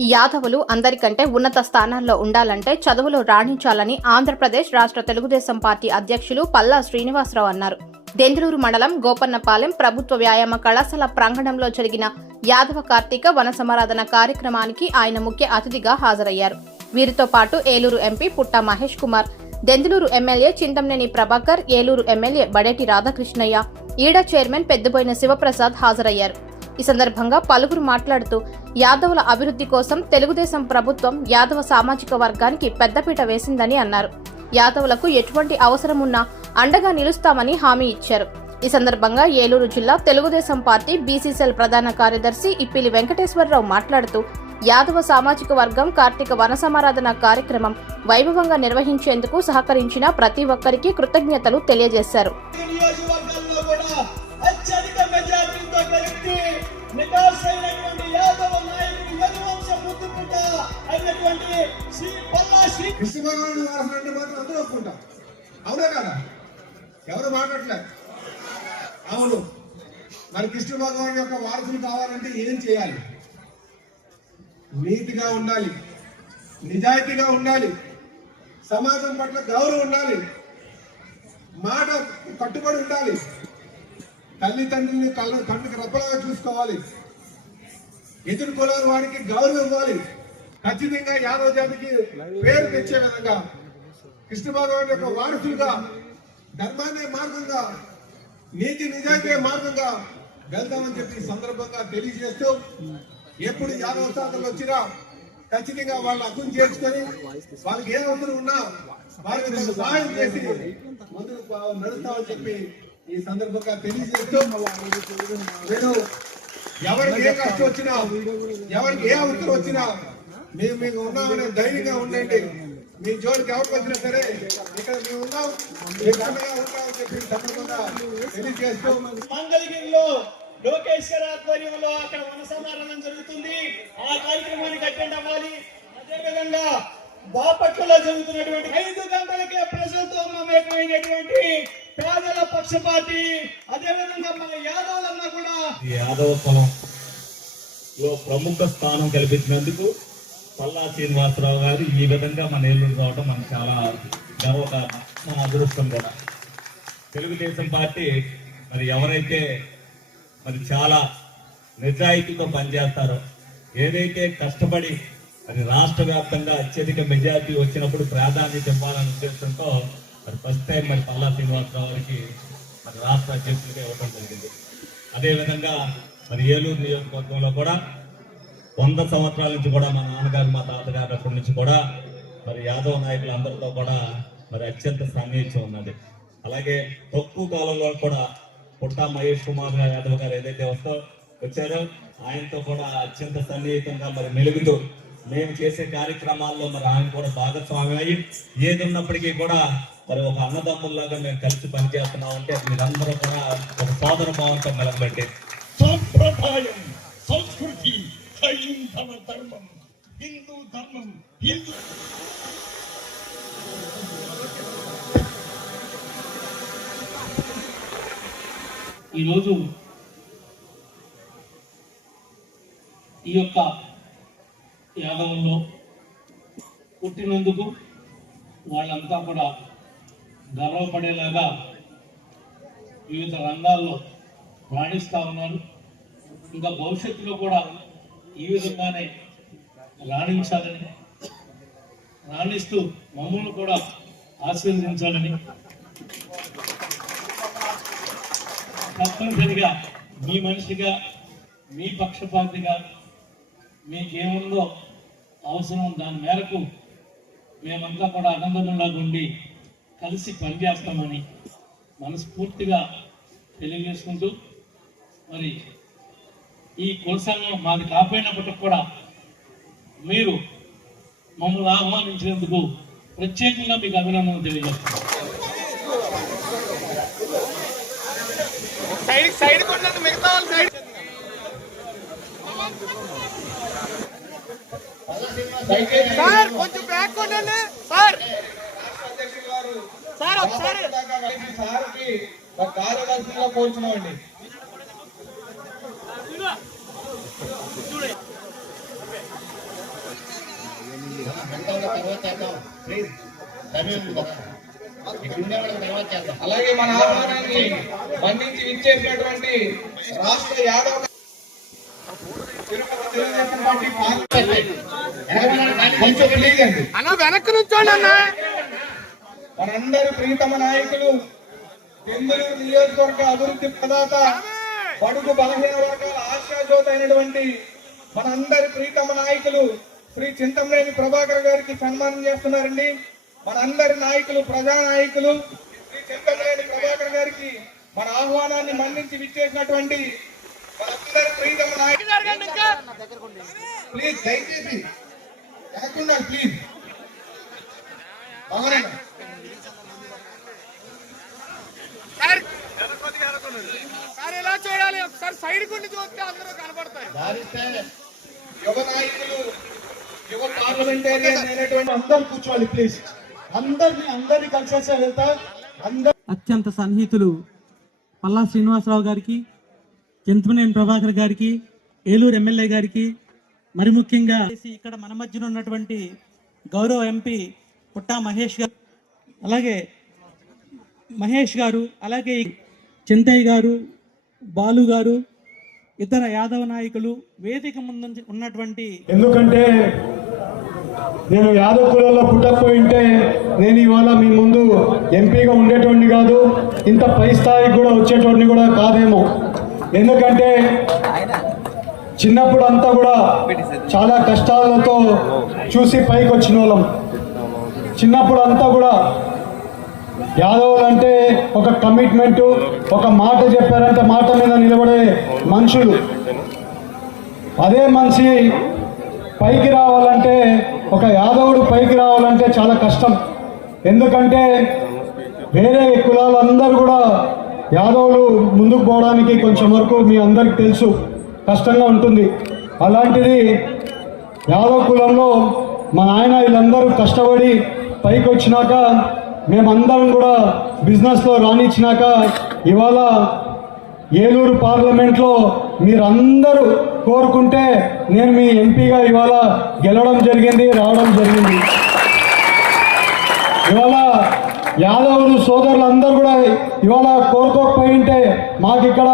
యాదవులు అందరికంటే ఉన్నత స్థానాల్లో ఉండాలంటే చదువులు రాణించాలని ఆంధ్రప్రదేశ్ రాష్ట్ర తెలుగుదేశం పార్టీ అధ్యక్షులు పల్లా శ్రీనివాసరావు అన్నారు. దెందులూరు మండలం గోపన్నపాలెం ప్రభుత్వ వ్యాయామ కళాశాల ప్రాంగణంలో జరిగిన యాదవ కార్తీక వన సమారాధన కార్యక్రమానికి ఆయన ముఖ్య అతిథిగా హాజరయ్యారు. వీరితో పాటు Eluru MP Putta Mahesh Kumar Denduluru MLA Chintamaneni Prabhakar Eluru MLA Badeti Radhakrishnaiah ఈడా చైర్మన్ పెద్దబోయిన శివప్రసాద్ హాజరయ్యారు. ఈ సందర్భంగా పలువురు మాట్లాడుతూ యాదవుల అభివృద్ధి కోసం తెలుగుదేశం ప్రభుత్వం యాదవ సామాజిక వర్గానికి పెద్దపీట వేసిందని అన్నారు. యాదవులకు ఎటువంటి అవసరం ఉన్నా అండగా నిలుస్తామని హామీ ఇచ్చారు. ఈ సందర్భంగా ఏలూరు జిల్లా తెలుగుదేశం పార్టీ బీసీసీఎల్ ప్రధాన కార్యదర్శి ఇప్పిలి వెంకటేశ్వరరావు మాట్లాడుతూ యాదవ సామాజిక వర్గం కార్తీక వనసమారాధన కార్యక్రమం వైభవంగా నిర్వహించేందుకు సహకరించిన ప్రతి ఒక్కరికి కృతజ్ఞతలు తెలియజేశారు. నియోజకవర్గాల్లో కృష్ణ భగవానుడు మాత్రం అందరూ ఒప్పుకుంటాం. అవునా కదా? ఎవరు మాట్లాడలేదు అవును. మరి కృష్ణ భగవాన్ యొక్క వారసులు కావాలంటే ఏం చేయాలి? నీతిగా ఉండాలి. నిజాయితీగా ఉండాలి. సమాజం పట్ల గౌరవం ఉండాలి. మాట కట్టుబడి ఉండాలి. తల్లిదండ్రుల్ని కళ్ళ కంటికి రెప్పలాగా చూసుకోవాలి. ఎదురు కులాల వాడికి గౌరవం ఇవ్వాలి. ఖచ్చితంగా యాదవ జాతికి పేరు తెచ్చే విధంగా కృష్ణ భగవాన్ యొక్క వారసులుగా ధర్మాన్ని మార్గంగా నీతి నిజాయితీ మార్గంగా వెళ్తామని చెప్పి సందర్భంగా తెలియజేస్తూ ఎప్పుడు యాదవ శాఖలు వచ్చినా ఖచ్చితంగా వాళ్ళ అర్థం చేసుకొని వాళ్ళకి ఏ అవసరం ఉన్నా వారికి సహాయం చేసి ముందుకు నడుస్తామని చెప్పి ఈ సందర్భంగా తెలియజేస్తూ నేను ఎవరికి ఏ కష్టం వచ్చినా ఎవరికి ఏ అవసరం వచ్చినా మేము మీకు ఉన్నామనే ధైర్యంగా ఉండండి. మీ జోలికి ఎవరికి వచ్చినా సరే ఇక్కడ మేము ఉన్నాం. ఉంటామని చెప్పి సందర్భంగా తెలియజేస్తూ మంగళగిరిలో లోకేష్ గారి ఆధ్వర్యంలో అక్కడ వన సమారాధన జరుగుతుంది. ఆ కార్యక్రమానికి అటెండ్ అవ్వాలి. అదేవిధంగా బాపట్లలో జరుగుతున్నటువంటి ఐదు గంటలకే ప్రజలతో మమేకమైనటువంటి పేదల పక్షపాతి అదేవిధంగా మన యాదవులన్నా కూడా యాదవ కులం లో ప్రముఖ స్థానం కల్పించినందుకు పల్లా శ్రీనివాసరావు గారు ఈ విధంగా మన ఏలూరు రావడం మనకు చాలా గర్వకారణం మన అదృష్టం కూడా. తెలుగుదేశం పార్టీ మరి ఎవరైతే మరి చాలా నిజాయితీతో పనిచేస్తారో ఏదైతే కష్టపడి మరి రాష్ట్ర వ్యాప్తంగా అత్యధిక మెజార్టీ వచ్చినప్పుడు ప్రాధాన్యత ఇవ్వాలనే ఉద్దేశంతో మరి ఫస్ట్ టైం మరి పల్లా శ్రీనివాసరావు గారికి మరి రాష్ట్ర అధ్యక్షుడిగా ఇవ్వడం జరిగింది. అదేవిధంగా మరి ఏలూరు నియోజకవర్గంలో కూడా వంద సంవత్సరాల నుంచి కూడా మా నాన్నగారు మా తాతగారు అప్పటి నుంచి కూడా మరి యాదవ నాయకులు అందరితో కూడా మరి అత్యంత సన్నిహితం ఉన్నది అలాగే తక్కువ కాలంలో కూడా పుట్టా మహేష్ కుమార్ యాదవ్ గారు ఏదైతే వస్తో వచ్చారో ఆయనతో కూడా అత్యంత సన్నిహితంగా మరి మెలుగుతూ మేము చేసే కార్యక్రమాల్లో మరి ఆయన కూడా భాగస్వామి అయ్యి ఏది ఉన్నప్పటికీ కూడా మరి ఒక అన్నదమ్ముల్లాగా మేము కలిసి పనిచేస్తున్నాం అంటే మీరందరూ కూడా ఒక సోదర భావంతో మెలగబెట్టి. సంప్రదాయం సంస్కృతి హైందవ ధర్మం హిందూ ధర్మం హిందూ. ఈరోజు ఈ యొక్క యాదవంలో పుట్టినందుకు వాళ్ళంతా కూడా గర్వపడేలాగా వివిధ రంగాల్లో రాణిస్తూ ఉన్నారు. ఇంకా భవిష్యత్తులో కూడా ఈ విధంగానే రాణించాలని రాణిస్తూ మమ్మల్ని కూడా ఆశీర్వదించాలని తప్పనిసరిగా మీ మనిషిగా మీ పక్షపాతిగా మీకేముందో అవసరం దాని మేరకు మేమంతా కూడా అనందములాగా ఉండి కలిసి పనిచేస్తామని మనస్ఫూర్తిగా తెలియజేసుకుంటూ మరి ఈ కుల సంఘం మాది కాపోయినప్పటికి కూడా మీరు మమ్మల్ని ఆహ్వానించినందుకు ప్రత్యేకంగా మీకు అభినందనలు తెలియజేస్తున్నాను సార్ కొంచెం బ్యాక్ కొనండి సార్. సార్ ఒకసారి. సార్కి కార్యదర్శిగా కోరుచున్నామండి. అలాగే మన ఆహ్వానాన్ని మన్నించి ఇచ్చేసినటువంటి రాష్ట్ర యాదవ్ వెనక్కి నుంచోండి అన్న. మనందరి ప్రీతమ నాయకులు బెంగళూరు నియోజకవర్గ అభివృద్ధి ప్రదాత బడుగు బలహీన వర్గాల ఆశాజ్యోతి అయినటువంటి మనందరి ప్రీతమ నాయకులు శ్రీ చింతమనేని ప్రభాకర్ గారికి సన్మానం చేస్తున్నారండి. మనందరి నాయకులు ప్రజా నాయకులు శ్రీ చింతమనేని ప్రభాకర్ గారికి మన ఆహ్వానాన్ని మన్నించి విచ్చేసినటువంటి మనందరి ప్రీతమ నాయకులు. ప్లీజ్ దయచేసి కాకుండా ప్లీజ్ అవునండి సార్ సార్ ఇలా చూడాలి ఒకసారి సైడ్ కుండి చూస్తే అందరూ కనపడతాయి. యువ నాయకులు యువ పార్లమెంటేరియన్ అయినటువంటి అందరూ కూర్చోవాలి ప్లీజ్ అందరిని అందరినీ కలిసేసే వెళ్తా. అందరు అత్యంత సన్నిహితులు పల్లా శ్రీనివాసరావు గారికి చింతమనేని ప్రభాకర్ గారికి ఏలూరు ఎమ్మెల్యే గారికి మరి ముఖ్యంగా ఇక్కడ మన మధ్యన ఉన్నటువంటి గౌరవ ఎంపీ పుట్టా మహేష్ గారు అలాగే మహేష్ గారు అలాగే చింతయ్య గారు బాలు గారు ఇతర యాదవ నాయకులు వేదిక ముందు ఉన్నటువంటి ఎందుకంటే నేను యాదవ్ కులంలో పుట్టకపోయి ఉంటే నేను ఇవాళ మీ ముందు ఎంపీగా ఉండేటోడిని కాదు ఇంత పై స్థాయికి కూడా వచ్చేటోడిని కూడా కాదేమో. ఎందుకంటే చిన్నప్పుడు అంతా కూడా చాలా కష్టాలతో చూసి పైకి వచ్చిన వాళ్ళం. చిన్నప్పుడు అంతా కూడా యాదవులు అంటే ఒక కమిట్మెంట్ ఒక మాట చెప్పారంటే మాట మీద నిలబడే మనుషులు. అదే మనిషి పైకి రావాలంటే ఒక యాదవుడు పైకి రావాలంటే చాలా కష్టం. ఎందుకంటే వేరే కులాలందరూ కూడా యాదవులు ముందుకు పోవడానికి కొంచెం వరకు మీ అందరికి తెలుసు కష్టంగా ఉంటుంది. అలాంటిది యాదవ కులంలో మా నాయన వీళ్ళందరూ కష్టపడి పైకి వచ్చినాక మేమందరం కూడా బిజినెస్లో రాణించినాక ఇవాళ ఏలూరు పార్లమెంట్లో మీరందరూ కోరుకుంటే నేను మీ ఎంపీగా ఇవాళ గెలవడం జరిగింది రావడం జరిగింది. ఇవాళ యాదవులు సోదరులందరూ కూడా ఇవాళ కోరుకోకపోయి ఉంటే మాకు ఇక్కడ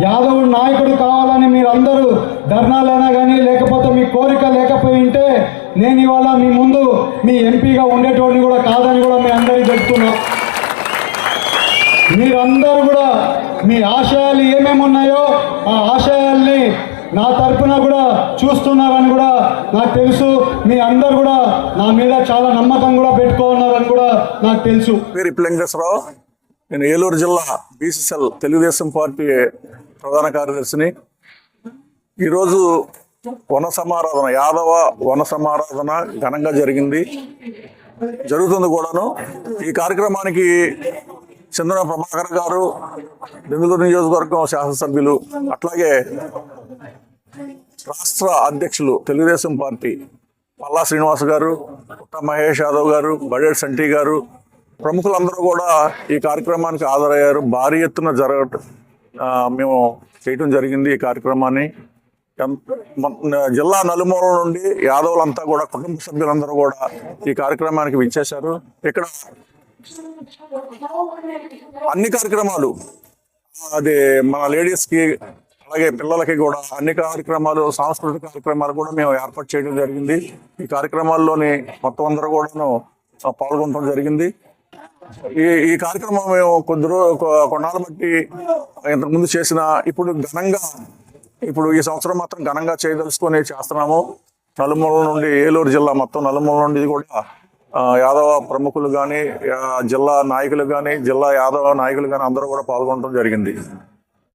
యాదవుడు నాయకుడు కావాలని మీరందరూ ధర్నాలైనా కానీ లేకపోతే మీ కోరిక లేకపోయి ఉంటే నేను ఇవాళ మీ ముందు మీ ఎంపీగా ఉండేటోడిని కూడా కాదని కూడా మీ అందరికీ చెప్తున్నా. మీరందరూ కూడా మీ ఆశయాలు ఏమేమి ఉన్నాయో ఆ ఆశయాల్ని నా తరపున కూడా చూస్తున్నారని కూడా నాకు తెలుసు. మీ అందరు కూడా నా మీద చాలా నమ్మకం కూడా పెట్టుకోన్నారని కూడా నాకు తెలుసు. పేరు పిలంగేశ్వరరావు నేను ఏలూరు జిల్లా బీసీసీఎల్ తెలుగుదేశం పార్టీ ప్రధాన కార్యదర్శిని. ఈరోజు వన సమారాధన యాదవ వన సమారాధన ఘనంగా జరిగింది. జరుగుతుంది కూడాను. ఈ కార్యక్రమానికి చంద్ర ప్రభాకర్ గారు బెంగళూరు నియోజకవర్గం శాసనసభ్యులు అట్లాగే రాష్ట్ర అధ్యక్షులు తెలుగుదేశం పార్టీ పల్లా శ్రీనివాస్ గారు పుట్ట మహేష్ యాదవ్ గారు బడేడ్ సంటి గారు ప్రముఖులందరూ కూడా ఈ కార్యక్రమానికి హాజరయ్యారు. భారీ ఎత్తున జరగ మేము చేయటం జరిగింది ఈ కార్యక్రమాన్ని. జిల్లా నలుమూల నుండి యాదవులంతా కూడా కుటుంబ సభ్యులందరూ కూడా ఈ కార్యక్రమానికి విచ్చేశారు. ఇక్కడ అన్ని కార్యక్రమాలు అది మన లేడీస్కి అలాగే పిల్లలకి కూడా అన్ని కార్యక్రమాలు సాంస్కృతిక కార్యక్రమాలు కూడా మేము ఏర్పాటు చేయడం జరిగింది. ఈ కార్యక్రమాల్లోని మొత్తం అందరూ కూడాను పాల్గొనడం జరిగింది. ఈ ఈ కార్యక్రమం మేము కొద్ది రోజు కొన్నాళ్ళు బట్టి ఇంతకుముందు చేసిన ఇప్పుడు ఘనంగా ఇప్పుడు ఈ సంవత్సరం మాత్రం ఘనంగా చేయదలుచుకొని చేస్తున్నాము. నలుమూల నుండి ఏలూరు జిల్లా మొత్తం నలుమూల నుండి కూడా యాదవ ప్రముఖులు కానీ జిల్లా నాయకులు కానీ జిల్లా యాదవ నాయకులు కానీ అందరూ కూడా పాల్గొనడం జరిగింది.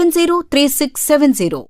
703670.